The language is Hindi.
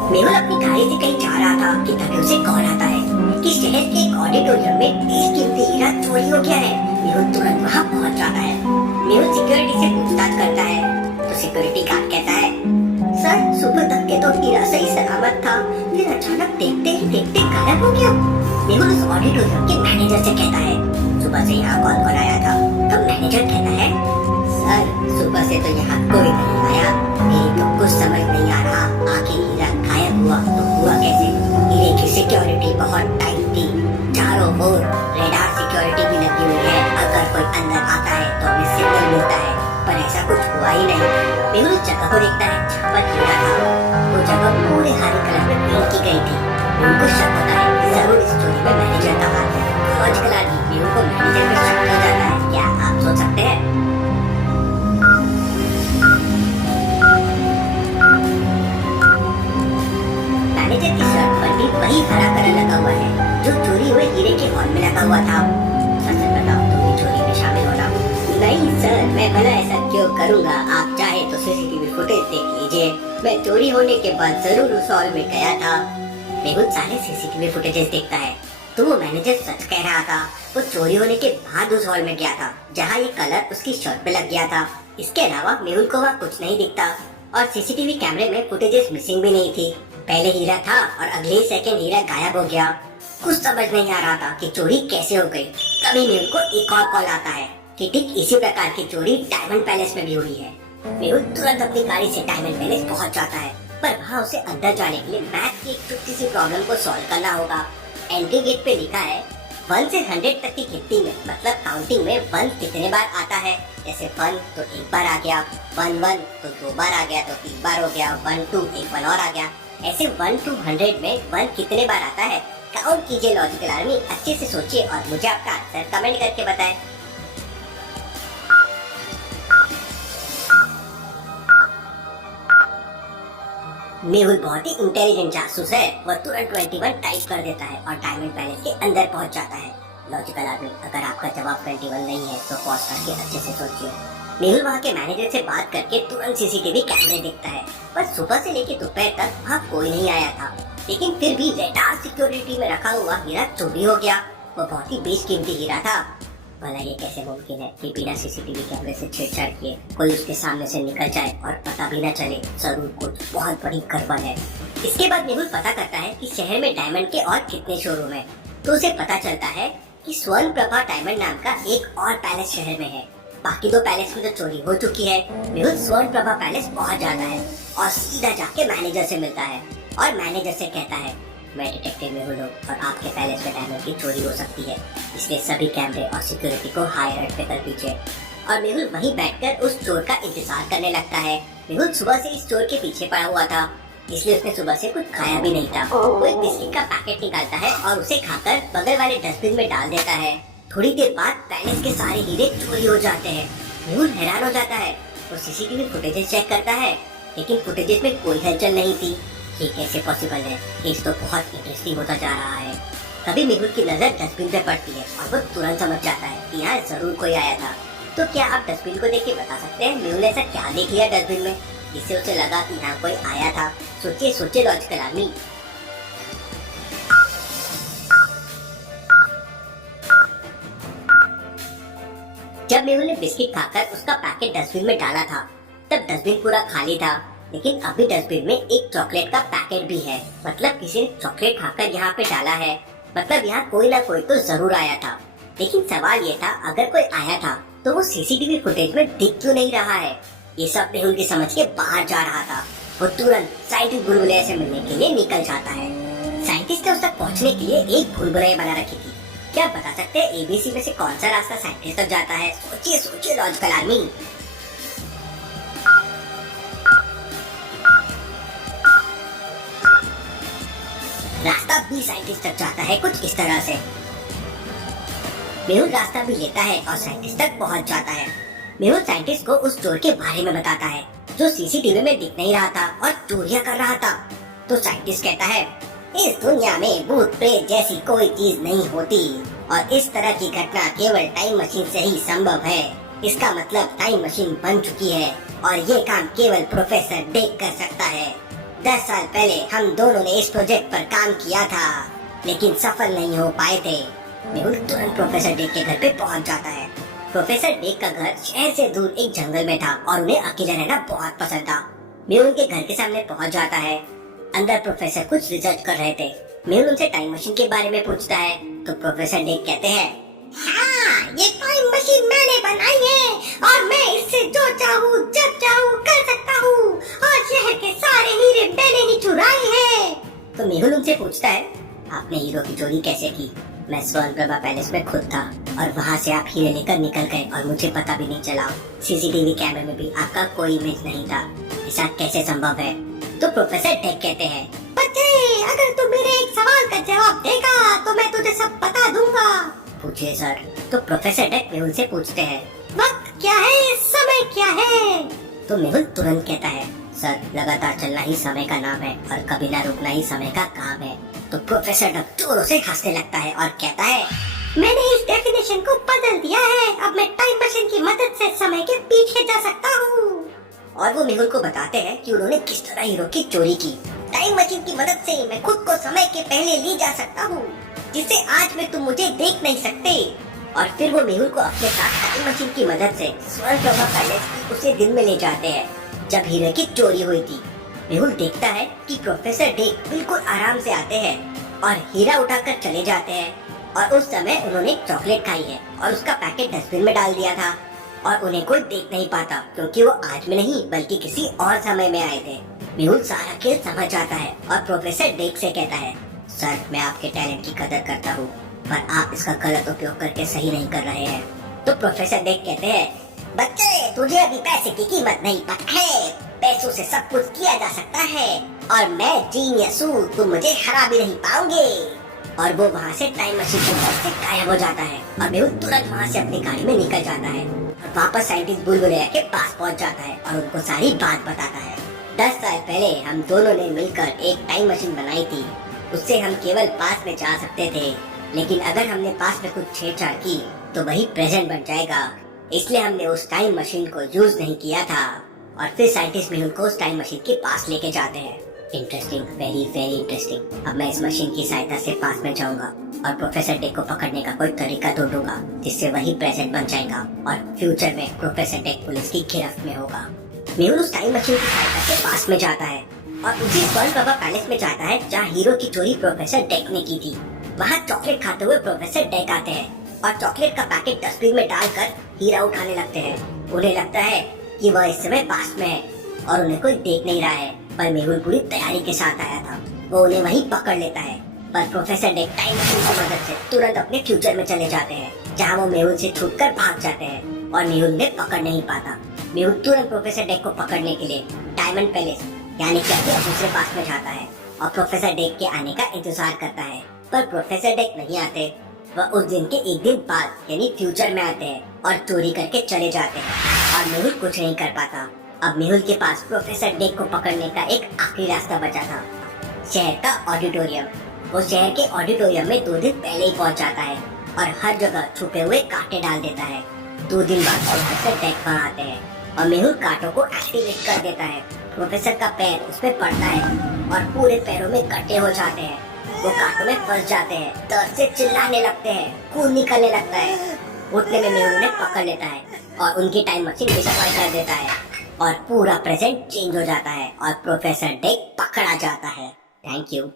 मेहुल अपनी गाड़ी से कहीं जा रहा था कि तभी उसे कॉल आता है कि शहर के एक ऑडिटोरियम में बेशकीमती हीरा चोरी हो गया है। मेहुल तुरंत वहाँ पहुँच जाता है। मेहुल सिक्योरिटी से पूछताछ करता है तो सिक्योरिटी गार्ड कहता है, सर सुबह तक के तो हीरा सही सलामत था, फिर अचानक देखते ही देखते गायब हो गया। मेहुल उस ऑडिटोरियम के मैनेजर से कहता है, सुबह से यहाँ कौन कौन आया था? तब मैनेजर कहता है, सर सुबह से तो यहाँ कोई नहीं आया, मेरी तो कुछ समझ नहीं आ रहा, आखिर हीरा गायब हुआ तो हुआ कैसे? हीरे की सिक्योरिटी बहुत टाइट थी, चारों ओर रेडार सिक्योरिटी भी लगी हुई है, अगर कोई अंदर आता है तो हमें सिग्नल मिलता है, पर ऐसा कुछ हुआ ही नहीं। मेहुल उस जगह को देखता है जहाँ पर हीरा था। वो जगह पूरे हरे कलर में पेंट की गई थी। मेहुल को शक होता है कि जरूर इस चोरी में मैनेजर का हाथ है। लॉजिकल आदमी मेहुल को मैनेजर पे शक हो जाता है। क्या आप सोच सकते हैं? मैनेजर की शर्ट पर भी वही हरा कलर लगा हुआ है जो चोरी हुए हीरे के हॉल में लगा हुआ था। सच बताओ, तुम भी चोरी में शामिल हो ना? नहीं सर, मैं भला ऐसा क्यों करूँगा? आप चाहे तो सीसीटीवी फुटेज देख लीजिए, मैं चोरी होने के बाद जरूर उस हॉल में गया था। मेहुल सारे सीसीटीवी फुटेजेस देखता है तो वो मैनेजर सच कह रहा था। वो चोरी होने के बाद उस हॉल में गया था जहाँ ये कलर उसकी शर्ट पे लग गया था। इसके अलावा मेहुल को वहाँ कुछ नहीं दिखता और सीसीटीवी कैमरे में फुटेजेस मिसिंग भी नहीं थी। पहले हीरा था और अगले ही सेकंड हीरा गायब हो गया। कुछ समझ नहीं आ रहा था कि चोरी कैसे हो गई। तभी मेहुल को एक और कॉल आता है कि ठीक इसी प्रकार की चोरी डायमंड पैलेस में भी हुई है। मेहुल तुरंत अपनी गाड़ी से डायमंड पैलेस पहुंच जाता है, पर वहाँ उसे अंदर जाने के लिए मैथ की एक छोटी सी प्रॉब्लम को सॉल्व करना होगा। एंट्री गेट पे लिखा है 1 से 100 तक की गिनती में, मतलब काउंटिंग में 1 कितने बार आता है? जैसे 1 तो एक बार आ गया, 1 तो 2 बार आ गया, तो 3 बार हो गया, 1 2 एक 1 और आ गया। ऐसे 1 to 100 में 1 कितने बार आता है? काउंट कीजिए लॉजिकल आर्मी, अच्छे से सोचिए और मुझे आपका आंसर कमेंट करके बताएं। मेहुल बहुत ही इंटेलिजेंट जासूस है। वह तुरंत 21 टाइप कर देता है और डायमंड पैलेस के अंदर पहुंच जाता है। लॉजिकल आदमी, अगर आपका जवाब 21 नहीं है तो पॉज करके अच्छे से सोचिए। मेहुल वहाँ के मैनेजर से बात करके तुरंत सीसीटीवी कैमरे देखता है, पर सुबह से लेकर दोपहर तक वहाँ कोई नहीं आया था। लेकिन फिर भी रेडार सिक्योरिटी में रखा हुआ हीरा चोरी हो गया। वो बहुत ही बेशकीमती हीरा था। भला ये कैसे मुमकिन है कि बिना सीसीटीवी कैमरे से छेड़छाड़ किए कोई उसके सामने से निकल जाए और पता भी न चले? जरूर कुछ बहुत बड़ी गड़बड़ है। इसके बाद मेहुल पता करता है कि शहर में डायमंड के और कितने शोरूम है, तो उसे पता चलता है कि स्वर्ण प्रभा डायमंड नाम का एक और पैलेस शहर में है। बाकी 2 पैलेस में तो चोरी हो चुकी है। मेहुल स्वर्ण प्रभा पैलेस पहुंच जाता है और सीधा जाके मैनेजर से मिलता है और मैनेजर से कहता है, मैं डिटेक्टिव मेहुल हूँ और आपके पैलेस में डायमंड की चोरी हो सकती है, इसलिए सभी कैमरे और सिक्योरिटी को हाई अलर्ट पे कर दीजिए। और मेहुल वहीं बैठकर उस चोर का इंतजार करने लगता है। मेहुल सुबह से इस चोर के पीछे पड़ा हुआ था, इसलिए उसने सुबह से कुछ खाया भी नहीं था। वो एक बिस्किट का पैकेट निकालता है और उसे खाकर बगल वाले डस्टबिन में डाल देता है। थोड़ी देर बाद पैलेस के सारे हीरे चोरी हो जाते हैं। मेहुल हैरान हो जाता है। वो सीसीटीवी फुटेजेस चेक करता है, लेकिन फुटेजेस में कोई हलचल नहीं थी। ये कैसे पॉसिबल है? केस तो बहुत इंटरेस्टिंग होता जा रहा है। तभी मेहुल की नजर डस्टबिन पे पड़ती है और वो तुरंत समझ जाता है कि यहाँ जरूर कोई आया था। तो क्या आप डस्टबिन को देख के बता सकते हैं मेहुल ने ऐसा क्या देख लिया डस्टबिन में जिससे उसे लगा कि यहाँ कोई आया था? सोचिए सोचिए लॉजिकल आदमी। जब मेहुल ने बिस्किट खाकर उसका पैकेट डस्टबिन में डाला था, तब डस्टबिन पूरा खाली था, लेकिन अभी डस्टबिन में एक चॉकलेट का पैकेट भी है। मतलब किसी ने चॉकलेट खाकर यहाँ पे डाला है, मतलब यहाँ कोई ना कोई तो जरूर आया था। लेकिन सवाल ये था, अगर कोई आया था तो वो सीसीटीवी फुटेज में दिख क्यों नहीं रहा है? ये सब मेहुल की समझ के बाहर जा रहा था। वो तुरंत साइंटिस्ट भूलभुलैया से मिलने के लिए निकल जाता है। साइंटिस्ट ने उस तक पहुँचने के लिए एक भूलभुलैया बना रखी थी। क्या आप बता सकते हैं एबीसी में से कौन सा रास्ता साइंटिस्ट तक जाता है? सोचिए सोचिए लॉजिकल आदमी। रास्ता भी साइंटिस्ट तक जाता है कुछ इस तरह से। मेहुल रास्ता भी लेता है और साइंटिस्ट तक पहुंच जाता है। मेहुल साइंटिस्ट को उस चोर के बारे में बताता है जो सीसीटीवी में दिख नहीं रहा था और चोरियां कर रहा था। तो साइंटिस्ट कहता है, इस दुनिया में भूत प्रेत जैसी कोई चीज नहीं होती और इस तरह की घटना केवल टाइम मशीन से ही संभव है। इसका मतलब टाइम मशीन बन चुकी है और ये काम केवल प्रोफेसर डेक कर सकता है। 10 साल पहले हम दोनों ने इस प्रोजेक्ट पर काम किया था, लेकिन सफल नहीं हो पाए थे। मेहुल तुरंत प्रोफेसर डेक के घर पे पहुंच जाता है। प्रोफेसर डेक का घर शहर से दूर एक जंगल में था और उन्हें अकेला रहना बहुत पसंद था। मेहुल के घर के सामने पहुंच जाता है। अंदर प्रोफेसर कुछ रिसर्च कर रहे थे। मेहुल उनसे टाइम मशीन के बारे में पूछता है तो प्रोफेसर डेक कहते हैं, हाँ, ये टाइम मशीन मैंने बनाई है और मैं इससे जो चाहूँ जब चाहूँ कर सकता हूँ और शहर के सारे हीरे मैंने ही चुराए हैं। तो मेहुल उनसे पूछता है, आपने हीरो की चोरी कैसे की? मैं स्वर्ण प्रभा पैलेस में खुद था और वहाँ से आप हीरे लेकर निकल गए और मुझे पता भी नहीं चला। सीसीटीवी कैमरे में भी आपका कोई इमेज नहीं था। ऐसा कैसे संभव है? तो प्रोफेसर डेक कहते हैं, बच्चे, अगर तू मेरे एक सवाल का जवाब देगा तो मैं तुझे सब बता दूंगा। पूछिए सर। तो प्रोफेसर डेक मेहुल से पूछते हैं, वक्त क्या है, समय क्या है? तो मेहुल तुरंत कहता है, सर, लगातार चलना ही समय का नाम है और कभी ना रुकना ही समय का काम है। तो प्रोफेसर डेक जोरों से हंसने लगता है और कहता है, मैंने इस डेफिनेशन को बदल दिया है। अब मैं टाइम मशीन की मदद से समय के पीछे जा सकता हूँ। और वो मेहुल को बताते हैं कि उन्होंने किस तरह हीरो की चोरी की। टाइम मशीन की मदद से मैं खुद को समय के पहले ले जा सकता हूँ, जिससे आज में तुम मुझे देख नहीं सकते। और फिर वो मेहुल को अपने साथ टाइम मशीन की मदद से स्वर्ण प्रभा पैलेस की उसे दिन में ले जाते हैं जब हीरे की चोरी हुई थी। मेहुल देखता है कि प्रोफेसर डेक बिल्कुल आराम से आते हैं और हीरा उठाकर चले जाते हैं। और उस समय उन्होंने चॉकलेट खाई है और उसका पैकेट डस्टबिन में डाल दिया था और उन्हें कोई देख नहीं पाता, क्योंकि वो आज में नहीं बल्कि किसी और समय में आए थे। मेहुल सारा खेल समझ जाता है और प्रोफेसर डेक से कहता है, सर, मैं आपके टैलेंट की कदर करता हूँ, पर आप इसका गलत उपयोग करके सही नहीं कर रहे हैं। तो प्रोफेसर डेक कहते हैं, बच्चे, तुझे अभी पैसे की कीमत नहीं पता है। पैसों से सब कुछ किया जा सकता है और मैं जीनियस हूँ, तुम मुझे हरा भी नहीं पाओगे। और वो वहाँ से टाइम मशीन की मदद से गायब हो जाता है और मेहुल तुरंत वहाँ से अपनी गाड़ी में निकल जाता है और वापस साइंटिस्ट बुलबुलैया के पास पहुँच जाता है और उनको सारी बात बताता है। 10 साल पहले हम दोनों ने मिलकर एक टाइम मशीन बनाई थी। उससे हम केवल पास्ट में जा सकते थे, लेकिन अगर हमने पास्ट में कुछ छेड़छाड़ की तो वही प्रेजेंट बन जाएगा। इसलिए हमने उस टाइम मशीन को यूज नहीं किया था। और फिर साइंटिस्ट मेहुल को उस टाइम मशीन के पास लेके जाते हैं। Interesting, very very interesting. अब मैं इस मशीन की सहायता से पास में जाऊंगा और प्रोफेसर डेक को पकड़ने का कोई तरीका ढूंढूंगा जिससे वही प्रेजेंट बन जाएगा और फ्यूचर में प्रोफेसर डेक पुलिस की गिरफ्त में होगा। मेहुल उस टाइम मशीन की सहायता से पास में जाता है और उसी स्वर्ण प्रभा पैलेस में जाता है जहाँ हीरो की चोरी प्रोफेसर डेक ने की थी। वहाँ चॉकलेट खाते हुए प्रोफेसर डेक आते हैं और चॉकलेट का पैकेट डस्टबिन में डालकर हीरा उठाने लगते हैं। उन्हें लगता है कि वह इस समय पास में है और उन्हें कोई देख नहीं रहा है, पर मेहुल पूरी तैयारी के साथ आया था। वो उन्हें वहीं पकड़ लेता है, पर प्रोफेसर डेक टाइम मशीन की मदद से तुरंत अपने फ्यूचर में चले जाते हैं जहाँ वो मेहुल से छूटकर भाग जाते हैं और मेहुल उन्हें पकड़ नहीं पाता। मेहुल तुरंत प्रोफेसर डेक को पकड़ने के लिए डायमंड पैलेस यानी कि अपने दूसरे पास में जाता है और प्रोफेसर डेक के आने का इंतजार करता है, पर प्रोफेसर डेक नहीं आते। वह उस दिन के एक दिन बाद यानी फ्यूचर में आते हैं और चोरी करके चले जाते हैं और मेहुल कुछ नहीं कर पाता। अब मेहुल के पास प्रोफेसर डेक को पकड़ने का एक आखिरी रास्ता बचा था, शहर का ऑडिटोरियम। वो शहर के ऑडिटोरियम में 2 दिन पहले ही पहुंच जाता है और हर जगह छुपे हुए कांटे डाल देता है। 2 दिन बाद प्रोफेसर डेक वहाँ आते हैं और मेहुल कांटों को एक्टिवेट कर देता है। प्रोफेसर का पैर उस पर पड़ता है और पूरे पैरों में गड्ढे हो जाते हैं। वो कांटों में फंस जाते हैं, दर्द से चिल्लाने लगते हैं, खून निकलने लगता है। उठने में मेहुल उन्हें पकड़ लेता है और उनकी टाइम मशीन डिस्ट्रॉय कर देता है और पूरा प्रेजेंट चेंज हो जाता है और प्रोफेसर डेक पकड़ा जाता है। Thank you.